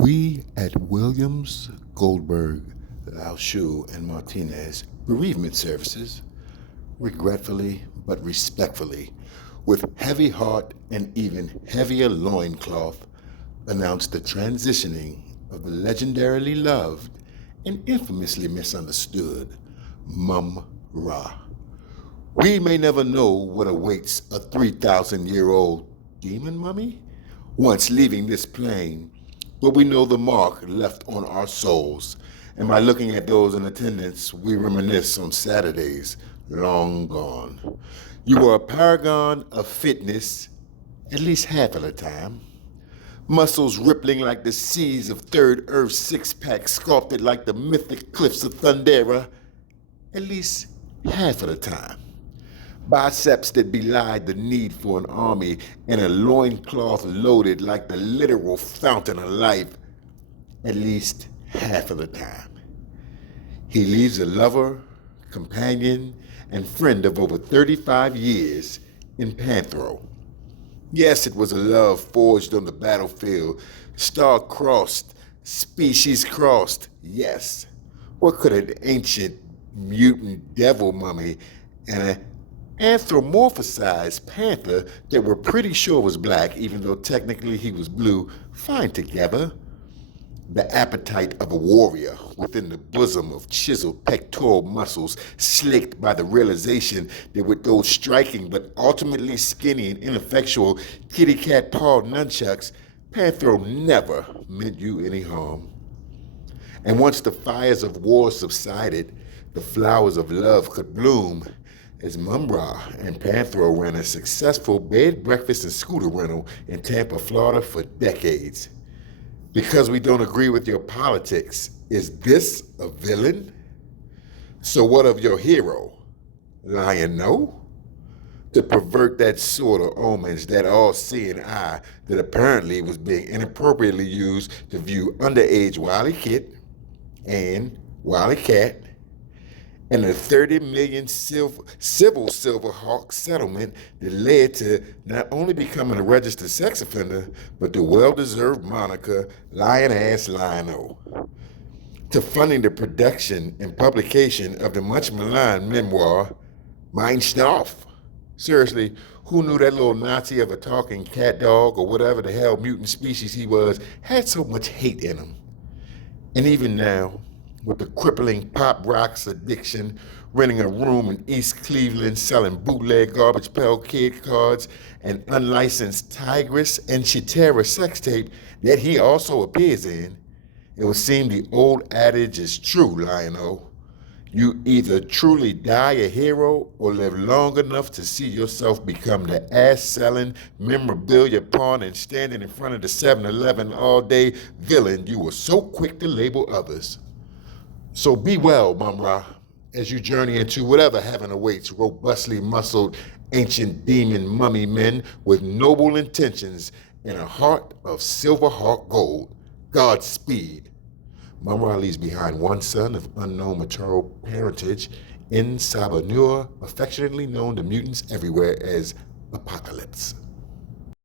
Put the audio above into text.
We at Williams, Goldberg, Laushu, and Martinez Bereavement Services regretfully but respectfully, with heavy heart and even heavier loincloth, announce the transitioning of the legendarily loved and infamously misunderstood Mumm-Ra. We may never know what awaits a 3,000-year-old demon mummy once leaving this plane, but we know the mark left on our souls, and by looking at those in attendance, we reminisce on Saturdays long gone. You were a paragon of fitness at least half of the time. Muscles rippling like the seas of Third Earth six-pack, sculpted like the mythic cliffs of Thundera at least half of the time. Biceps that belied the need for an army, and a loincloth loaded like the literal fountain of life at least half of the time. He leaves a lover, companion, and friend of over 35 years in Panthro. Yes, it was a love forged on the battlefield, star-crossed, species-crossed, yes. What could an ancient mutant devil mummy and an anthropomorphized panther that we're pretty sure was black, even though technically he was blue, find together? The appetite of a warrior within the bosom of chiseled pectoral muscles, slaked by the realization that with those striking but ultimately skinny and ineffectual kitty cat paw nunchucks, Panthro never meant you any harm. And once the fires of war subsided, the flowers of love could bloom, as Mumm-Ra and Panthro ran a successful bed, breakfast, and scooter rental in Tampa, Florida for decades. Because we don't agree with your politics, is this a villain? So what of your hero? Lion No? To pervert that sort of omens, that all-seeing eye that apparently was being inappropriately used to view underage Wily Kit and Wily Cat, and a 30 million civil Silverhawk settlement that led to not only becoming a registered sex offender, but the well-deserved moniker Lion-Ass Lion-O, to funding the production and publication of the much-maligned memoir Mein Stoff. Seriously, who knew that little Nazi of a talking cat dog or whatever the hell mutant species he was had so much hate in him? And even now, with the crippling pop rocks addiction, renting a room in East Cleveland, selling bootleg Garbage Pail Kid cards, and unlicensed Tigress and Chitara sex tape that he also appears in, it would seem the old adage is true, Lion-O. You either truly die a hero or live long enough to see yourself become the ass-selling, memorabilia pawn and standing in front of the 7-Eleven all-day villain you were so quick to label others. So be well, Mumm-Ra, as you journey into whatever heaven awaits robustly muscled ancient demon mummy men with noble intentions and a heart of Silverhawk gold. Godspeed. Mumm-Ra leaves behind one son of unknown maternal parentage in Sabanur, affectionately known to mutants everywhere as Apocalypse.